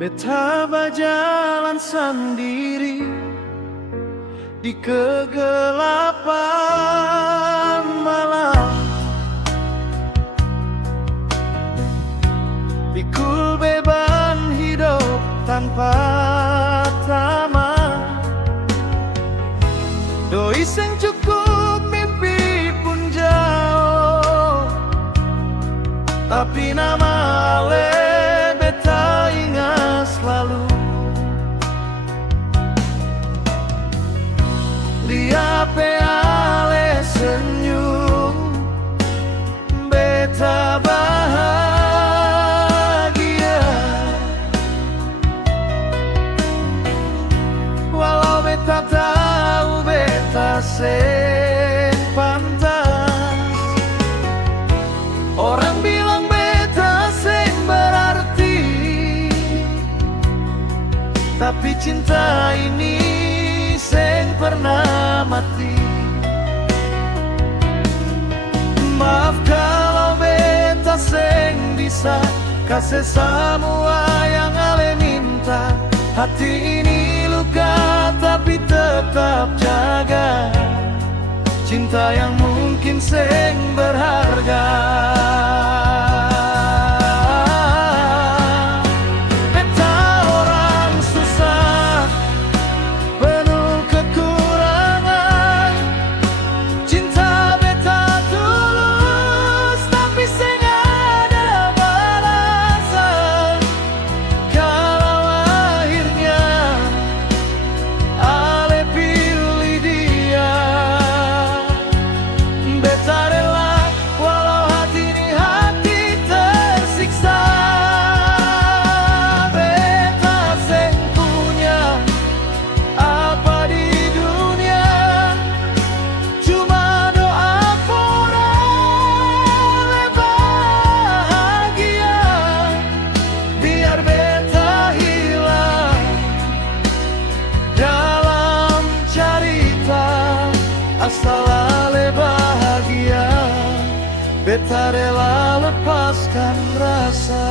Beta berjalan sendiri di kegelapan malam, pikul beban hidup tanpa tamak. Doi sing cukup mimpi pun jauh, tapi nama ale beta ingat selalu. Lihat ale senyum, beta bahagia. Walau beta tahu beta sing pantas, orang bilang beta sing berarti, tapi cinta ini sing pernah mati. Maaf kalau beta sing bisa kasih semua yang ale minta. Hati ini luka tapi tetap jaga cinta yang mungkin sing berharga. Asal ale bahagia, beta rela lepaskan rasa.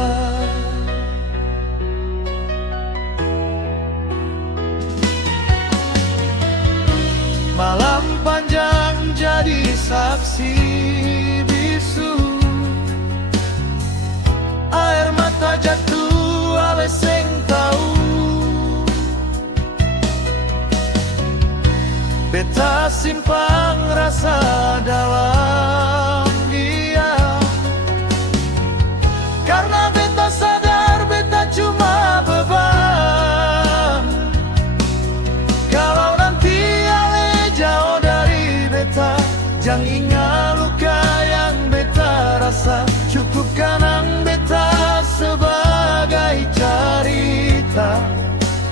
Malam panjang jadi saksi bisu, air mata jatuh ale sing tahu. Beta simpang rasa dalam diam, karena beta sadar beta cuma beban. Kalau nanti ale jauh dari beta, jangan ingat luka yang beta rasa. Cukup kenang beta sebagai cerita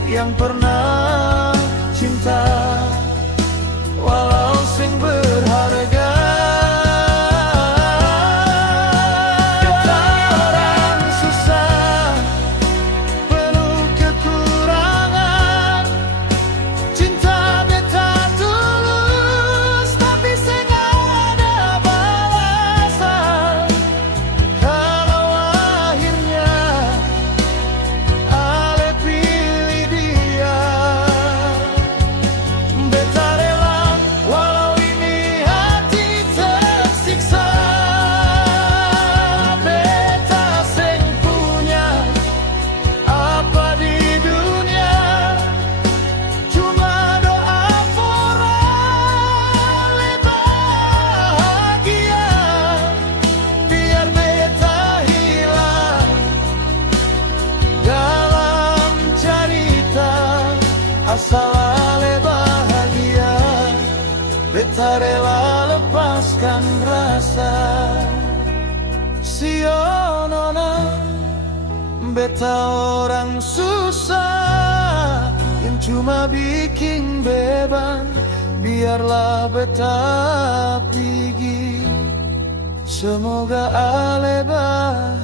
yang pernah cinta, walau sing berharga. Beta orang susah, penuh kekurangan. Cinta beta tulus, tapi sing ada balasan. Kalau akhirnya ale pilih dia, beta asal ale bahagia, beta rela lepaskan rasa. Sio nona, beta orang susah yang cuma bikin beban. Biarlah beta pergi Semoga Ale bahagia